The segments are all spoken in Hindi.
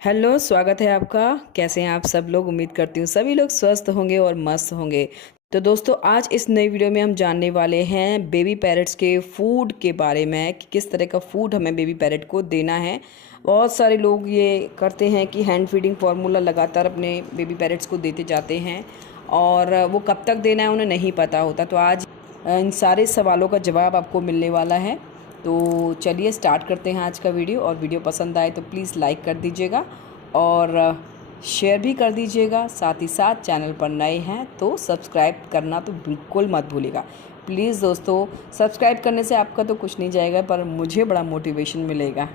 हेलो, स्वागत है आपका। कैसे हैं आप सब लोग? उम्मीद करती हूँ सभी लोग स्वस्थ होंगे और मस्त होंगे। तो दोस्तों, आज इस नई वीडियो में हम जानने वाले हैं बेबी पैरट्स के फूड के बारे में कि किस तरह का फूड हमें बेबी पैरट को देना है। बहुत सारे लोग ये करते हैं कि हैंड फीडिंग फार्मूला लगातार अपने बेबी पैरट्स को देते जाते हैं और वो कब तक देना है उन्हें नहीं पता होता। तो आज इन सारे सवालों का जवाब आपको मिलने वाला है। तो चलिए स्टार्ट करते हैं आज का वीडियो। और वीडियो पसंद आए तो प्लीज़ लाइक कर दीजिएगा और शेयर भी कर दीजिएगा। साथ ही साथ चैनल पर नए हैं तो सब्सक्राइब करना तो बिल्कुल मत भूलिएगा। प्लीज़ दोस्तों, सब्सक्राइब करने से आपका तो कुछ नहीं जाएगा पर मुझे बड़ा मोटिवेशन मिलेगा।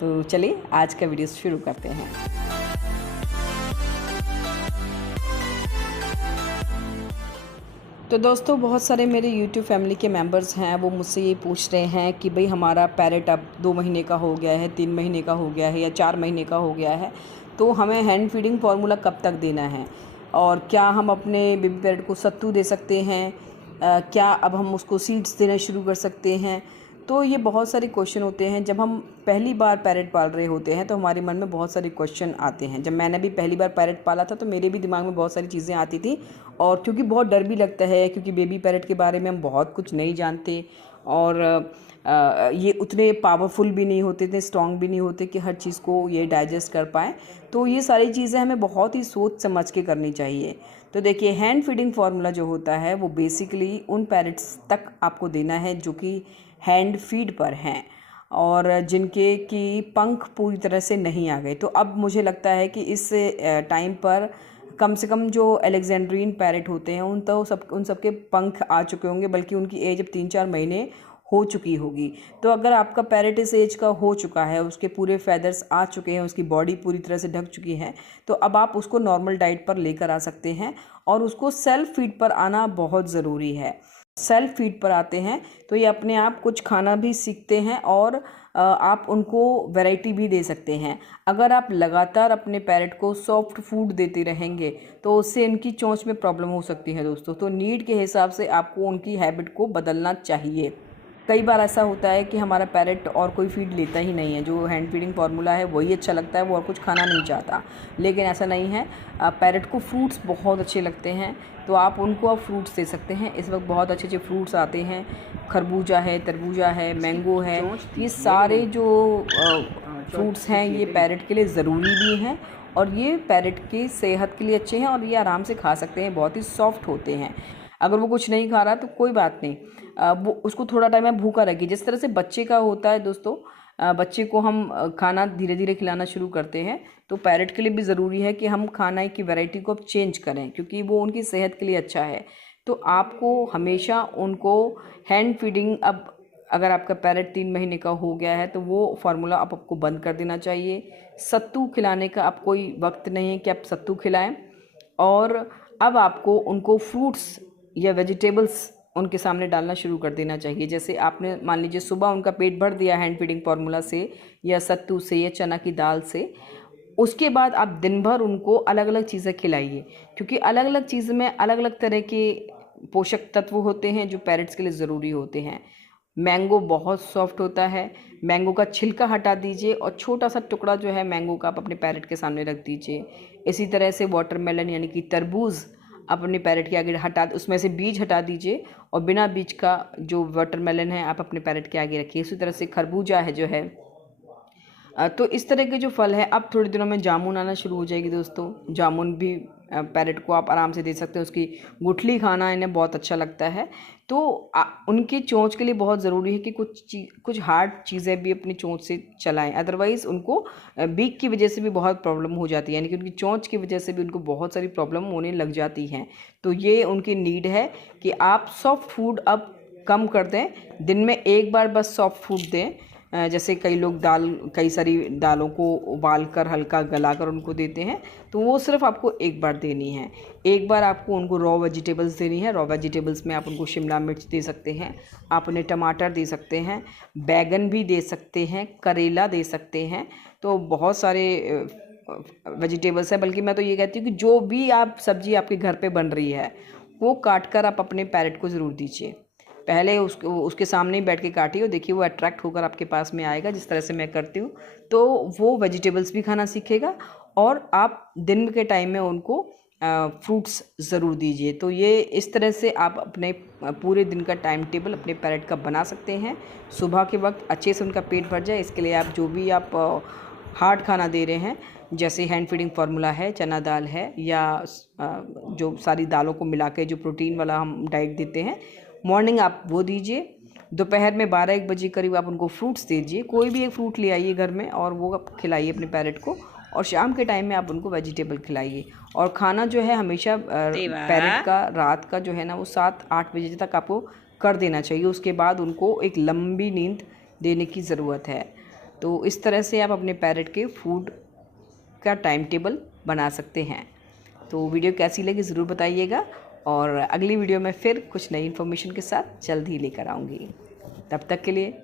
तो चलिए आज का वीडियो शुरू करते हैं। तो दोस्तों, बहुत सारे मेरे YouTube फैमिली के मेंबर्स हैं, वो मुझसे ये पूछ रहे हैं कि भाई हमारा पैरेट अब 2 महीने का हो गया है, 3 महीने का हो गया है या 4 महीने का हो गया है, तो हमें हैंड फीडिंग फार्मूला कब तक देना है और क्या हम अपने बेबी पैरेट को सत्तू दे सकते हैं, क्या अब हम उसको सीड्स देना शुरू कर सकते हैं। तो ये बहुत सारे क्वेश्चन होते हैं। जब हम पहली बार पैरेट पाल रहे होते हैं तो हमारे मन में बहुत सारे क्वेश्चन आते हैं। जब मैंने भी पहली बार पैरेट पाला था तो मेरे भी दिमाग में बहुत सारी चीज़ें आती थी और क्योंकि बहुत डर भी लगता है, क्योंकि बेबी पैरेट के बारे में हम बहुत कुछ नहीं जानते और ये उतने पावरफुल भी नहीं होते, इतने स्ट्रॉन्ग भी नहीं होते कि हर चीज़ को ये डाइजेस्ट कर पाएँ। तो ये सारी चीज़ें हमें बहुत ही सोच समझ के करनी चाहिए। तो देखिए, हैंड फीडिंग फार्मूला जो होता है वो बेसिकली उन पैरेट्स तक आपको देना है जो कि हैंड फीड पर हैं और जिनके कि पंख पूरी तरह से नहीं आ गए। तो अब मुझे लगता है कि इस टाइम पर कम से कम जो अलेक्जेंड्रीन पैरेट होते हैं उन सब के पंख आ चुके होंगे, बल्कि उनकी एज अब 3-4 महीने हो चुकी होगी। तो अगर आपका पैरेट इस एज का हो चुका है, उसके पूरे फैदर्स आ चुके हैं, उसकी बॉडी पूरी तरह से ढक चुकी है, तो अब आप उसको नॉर्मल डाइट पर लेकर आ सकते हैं और उसको सेल्फ फीड पर आना बहुत ज़रूरी है। सेल्फ फीड पर आते हैं तो ये अपने आप कुछ खाना भी सीखते हैं और आप उनको वैरायटी भी दे सकते हैं। अगर आप लगातार अपने पैरेट को सॉफ्ट फूड देते रहेंगे तो उससे इनकी चोंच में प्रॉब्लम हो सकती है दोस्तों। तो नीड के हिसाब से आपको उनकी हैबिट को बदलना चाहिए। कई बार ऐसा होता है कि हमारा पैरेट और कोई फीड लेता ही नहीं है, जो हैंड फीडिंग फार्मूला है वही अच्छा लगता है, वो और कुछ खाना नहीं चाहता। लेकिन ऐसा नहीं है, पैरेट को फ्रूट्स बहुत अच्छे लगते हैं तो आप उनको अब फ्रूट्स दे सकते हैं। इस वक्त बहुत अच्छे अच्छे फ्रूट्स आते हैं, खरबूजा है, तरबूजा है, मैंगो है। ये सारे जो फ्रूट्स हैं ये पैरेट के लिए ज़रूरी भी हैं और ये पैरेट की सेहत के लिए अच्छे हैं और ये आराम से खा सकते हैं, बहुत ही सॉफ्ट होते हैं। अगर वो कुछ नहीं खा रहा तो कोई बात नहीं, वो उसको थोड़ा टाइम में भूखा रखिए। जिस तरह से बच्चे का होता है दोस्तों, बच्चे को हम खाना धीरे धीरे खिलाना शुरू करते हैं, तो पैरेट के लिए भी ज़रूरी है कि हम खाना की वैरायटी को अब चेंज करें, क्योंकि वो उनकी सेहत के लिए अच्छा है। तो आपको हमेशा उनको हैंड फीडिंग, अब अगर आपका पैरेट 3 महीने का हो गया है तो वो फार्मूला आप आपको बंद कर देना चाहिए। सत्तू खिलाने का अब कोई वक्त नहीं है कि आप सत्तू खिलाएं और अब आपको उनको फ्रूट्स या वेजिटेबल्स उनके सामने डालना शुरू कर देना चाहिए। जैसे आपने मान लीजिए सुबह उनका पेट भर दिया हैंड फीडिंग फार्मूला से या सत्तू से या चना की दाल से, उसके बाद आप दिन भर उनको अलग अलग चीज़ें खिलाइए, क्योंकि अलग अलग चीज़ में अलग अलग तरह के पोषक तत्व होते हैं जो पैरेट्स के लिए ज़रूरी होते हैं। मैंगो बहुत सॉफ्ट होता है, मैंगो का छिलका हटा दीजिए और छोटा सा टुकड़ा जो है मैंगो का आप अपने पैरेट के सामने रख दीजिए। इसी तरह से वाटरमेलन यानी कि तरबूज अपने पैरेट के आगे हटा, उसमें से बीज हटा दीजिए और बिना बीज का जो वाटरमेलन है आप अपने पैरेट के आगे रखिए। इसी तरह से खरबूजा है जो है, तो इस तरह के जो फल है, अब थोड़े दिनों में जामुन आना शुरू हो जाएगी दोस्तों। जामुन भी पैरेट को आप आराम से दे सकते हैं, उसकी गुठली खाना इन्हें बहुत अच्छा लगता है। तो उनकी चोंच के लिए बहुत ज़रूरी है कि कुछ हार्ड चीज़ें भी अपनी चोंच से चलाएं, अदरवाइज़ उनको बीक की वजह से भी बहुत प्रॉब्लम हो जाती है, यानी कि उनकी चोंच की वजह से भी उनको बहुत सारी प्रॉब्लम होने लग जाती हैं। तो ये उनकी नीड है कि आप सॉफ्ट फूड अब कम कर दें, दिन में एक बार बस सॉफ्ट फूड दें। जैसे कई सारी दालों को उबाल कर हल्का गलाकर उनको देते हैं, तो वो सिर्फ आपको एक बार देनी है। एक बार आपको उनको रॉ वेजिटेबल्स देनी है। रॉ वेजिटेबल्स में आप उनको शिमला मिर्च दे सकते हैं, आप उन्हें टमाटर दे सकते हैं, बैगन भी दे सकते हैं, करेला दे सकते हैं। तो बहुत सारे वेजिटेबल्स हैं, बल्कि मैं तो ये कहती हूँ कि जो भी आप सब्ज़ी आपके घर पे बन रही है वो काट कर आप अपने पैरेट को ज़रूर दीजिए। पहले उसके सामने ही बैठ के काटिए और देखिए वो अट्रैक्ट होकर आपके पास में आएगा, जिस तरह से मैं करती हूँ। तो वो वेजिटेबल्स भी खाना सीखेगा और आप दिन के टाइम में उनको फ्रूट्स ज़रूर दीजिए। तो ये इस तरह से आप अपने पूरे दिन का टाइम टेबल अपने पैरेट का बना सकते हैं। सुबह के वक्त अच्छे से उनका पेट भर जाए, इसके लिए आप जो भी आप हार्ड खाना दे रहे हैं, जैसे हैंड फीडिंग फार्मूला है, चना दाल है, या जो सारी दालों को मिला के जो प्रोटीन वाला हम डाइट देते हैं, मॉर्निंग आप वो दीजिए। दोपहर में 12-1 बजे करीब आप उनको फ्रूट्स दीजिए, कोई भी एक फ्रूट ले आइए घर में और वो आप खिलाइए अपने पैरेट को। और शाम के टाइम में आप उनको वेजिटेबल खिलाइए। और खाना जो है हमेशा पैरेट का रात का जो है ना वो 7-8 बजे तक आपको कर देना चाहिए। उसके बाद उनको एक लंबी नींद देने की ज़रूरत है। तो इस तरह से आप अपने पैरेट के फूड का टाइम टेबल बना सकते हैं। तो वीडियो कैसी लगी ज़रूर बताइएगा, और अगली वीडियो में फिर कुछ नई इन्फॉर्मेशन के साथ जल्द ही लेकर आऊँगी। तब तक के लिए